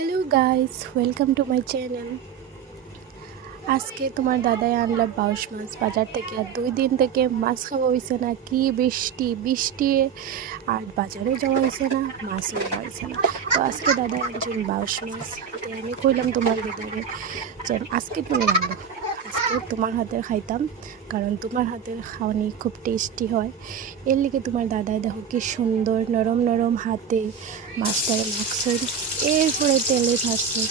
Hello guys, welcome to my channel. আজকে তোমার দাদাই আনলো বাউশ মাছ বাজার থেকে। আর 2 দিন থেকে মাছ খাওয়া হয়েছে না, কি বৃষ্টি বৃষ্টি, আর বাজারেও যাওয়া হয়েছে না, মাছও নেওয়া হয়েছে না। তো আজকে দাদাই আনছেন বাউশ মাছ। তো আমি কইলাম তোমার দাদারে যে আজকে তুমি রান্না, আজকে তোমার হাতের খাইতাম, কারণ তোমার হাতের খাওয়ানি খুব টেস্টি হয়। এর লিগে তোমার দাদাই দেখো কি সুন্দর নরম নরম হাতে মাছটারে মাখছেন, এরপরে তেলে ভাজছে।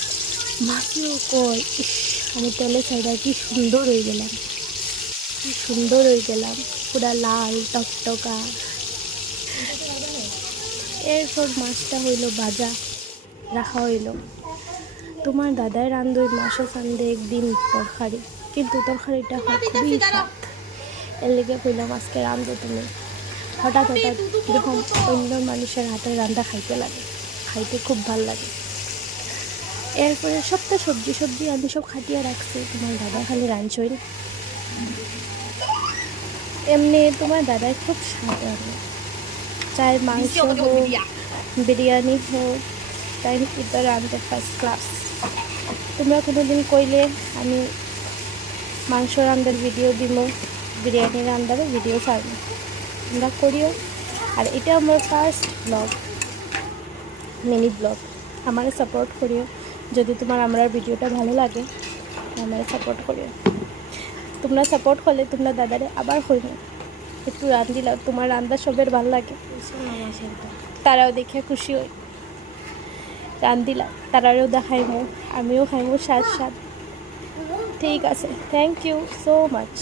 মাখিও কয় ইস, আমি তেলে ছাইডা কি সুন্দর হয়ে গেলাম, কি সুন্দর হয়ে গেলাম, পুরা লাল টকটকা। এরপর মাছটা হইলো ভাজা, রাখা হইলো। তোমার দাদাই রান্ধই মাছও সান্দে একদিন তরকারি, কিন্তু তরকারিটা হয় খুবই স্বাদ। এর লেগে কইলাম আজকে রান্ধো তুমি। হঠাৎ হঠাৎ এরকম অন্য মানুষের হাতের রান্না খাইতে লাগে, খাইতে খুব ভাল লাগে। এরপরে সবটা সবজি সবজি আমি সব খাটিয়ে রাখছি, তোমার দাদা খালি রাঁধছই। এমনি তোমার দাদাই খুব স্বাদ রান্না, চাই মাংস হোক বিরিয়ানি হোক, তাই এটা রাঁধতে ফার্স্ট ক্লাস। তোমরা কোনোদিন কইলে আমি মাংস রান্নার ভিডিও দিব, বিরিয়ানি রান্নারও ভিডিও ছাড়বো, তোমরা করিও। আর এটা আমার ফার্স্ট ব্লগ, মিনি ব্লগ। আমার সাপোর্ট করিও, যদি তোমার আমার ভিডিওটা ভালো লাগে আমার সাপোর্ট করিও। তোমরা সাপোর্ট করলে তোমরা দাদারে আবার কইবে একটু রান্ধিলাও, তোমার রান্না সবের ভালো লাগে, তারাও দেখে খুশি হই। রান্ধিলা তারারও দেখাইমো, আমিও খাইমো স্বাদ স্বাদ। ঠিক আছে, থ্যাংক ইউ সো মাচ।